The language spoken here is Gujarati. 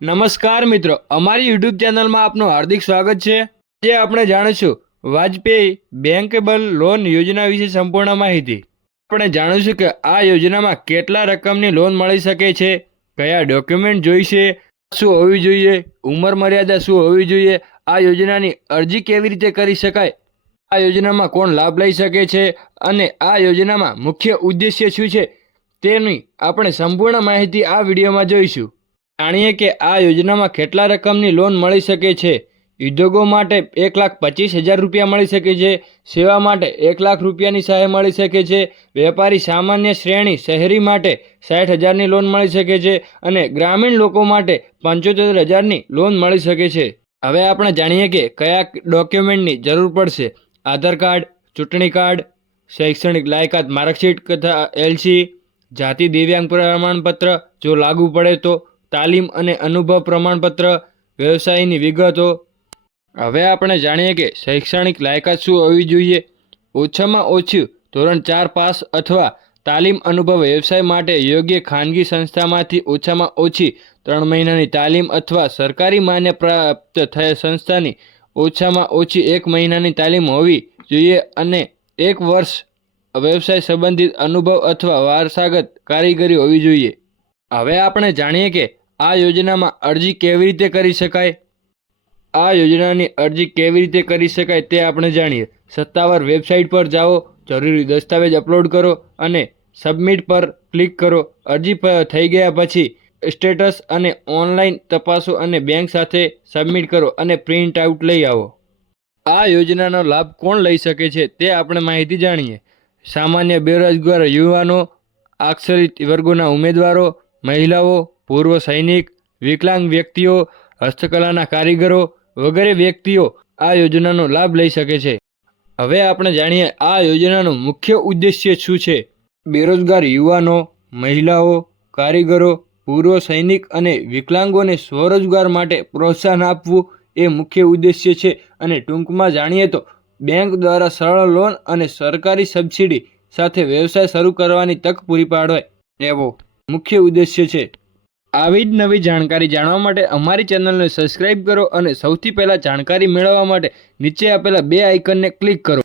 નમસ્કાર મિત્રો, અમારી યુટ્યુબ ચેનલમાં આપનું હાર્દિક સ્વાગત છે। આજે આપણે જાણીશું વાજપેયી બેંકેબલ લોન યોજના વિશે સંપૂર્ણ માહિતી। આપણે જાણીશું કે આ યોજનામાં કેટલા રકમની લોન મળી શકે છે, કયા ડોક્યુમેન્ટ જોઈશે, શું હોવી જોઈએ, ઉંમર મર્યાદા શું હોવી જોઈએ, આ યોજનાની અરજી કેવી રીતે કરી શકાય, આ યોજનામાં કોણ લાભ લઈ શકે છે અને આ યોજનામાં મુખ્ય ઉદ્દેશ્ય શું છે તેની આપણે સંપૂર્ણ માહિતી આ વિડીયોમાં જોઈશું। જાણીએ કે આ યોજનામાં કેટલા રકમની લોન મળી શકે છે। ઉદ્યોગો માટે 1,25,000 રૂપિયા મળી શકે છે, સેવા માટે 1 લાખ રૂપિયાની સહાય મળી શકે છે, વેપારી સામાન્ય શ્રેણી શહેરી માટે 60,000ની લોન મળી શકે છે અને ગ્રામીણ લોકો માટે 75,000ની લોન મળી શકે છે। હવે આપણે જાણીએ કે કયા ડોક્યુમેન્ટની જરૂર પડશે। આધાર કાર્ડ, ચૂંટણી કાર્ડ, શૈક્ષણિક લાયકાત માર્કશીટ તથા એલસી, જાતિ દિવ્યાંગ પ્રમાણપત્ર જો લાગુ પડે તો, તાલીમ અને અનુભવ પ્રમાણપત્ર, વ્યવસાયની વિગતો। હવે આપણે જાણીએ કે શૈક્ષણિક લાયકાત શું હોવી જોઈએ। ઓછામાં ઓછું ધોરણ 4 પાસ અથવા તાલીમ અનુભવ વ્યવસાય માટે યોગ્ય ખાનગી સંસ્થામાંથી ઓછામાં ઓછી 3 મહિનાની તાલીમ અથવા સરકારી માન્ય પ્રાપ્ત થયેલ સંસ્થાની ઓછામાં ઓછી 1 મહિનાની તાલીમ હોવી જોઈએ અને 1 વર્ષ વ્યવસાય સંબંધિત અનુભવ અથવા વારસાગત કારીગરી હોવી જોઈએ। હવે આપણે જાણીએ કે આ યોજનામાં અરજી કેવી રીતે કરી શકાય। આ યોજનાની અરજી કેવી રીતે કરી શકાય તે આપણે જાણીએ। સત્તાવાર વેબસાઇટ પર જાઓ, જરૂરી દસ્તાવેજ અપલોડ કરો અને સબમિટ પર ક્લિક કરો। અરજી થઈ ગયા પછી સ્ટેટસ અને ઓનલાઈન તપાસો અને બેંક સાથે સબમિટ કરો અને પ્રિન્ટ આઉટ લઈ આવો। આ યોજનાનો લાભ કોણ લઈ શકે છે તે આપણે માહિતી જાણીએ। સામાન્ય બેરોજગાર યુવાનો, અક્ષરિત વર્ગોના ઉમેદવારો, મહિલાઓ, પૂર્વ સૈનિક, વિકલાંગ વ્યક્તિઓ, હસ્તકલાના કારીગરો વગેરે વ્યક્તિઓ આ યોજનાનો લાભ લઈ શકે છે। હવે આપણે જાણીએ આ યોજનાનું મુખ્ય ઉદ્દેશ્ય શું છે। બેરોજગાર યુવાનો, મહિલાઓ, કારીગરો, પૂર્વ સૈનિક અને વિકલાંગોને સ્વરોજગાર માટે પ્રોત્સાહન આપવું એ મુખ્ય ઉદ્દેશ્ય છે અને ટૂંકમાં જાણીએ તો બેંક દ્વારા સરળ લોન અને સરકારી સબસિડી સાથે વ્યવસાય શરૂ કરવાની તક પૂરી પાડવા એવો મુખ્ય ઉદ્દેશ્ય છે। આવી જ નવી જાણકારી જાણવા માટે અમારી ચેનલને સબસ્ક્રાઇબ કરો અને સૌથી પહેલાં જાણકારી મેળવવા માટે નીચે આપેલા 2 આઇકનને ક્લિક કરો।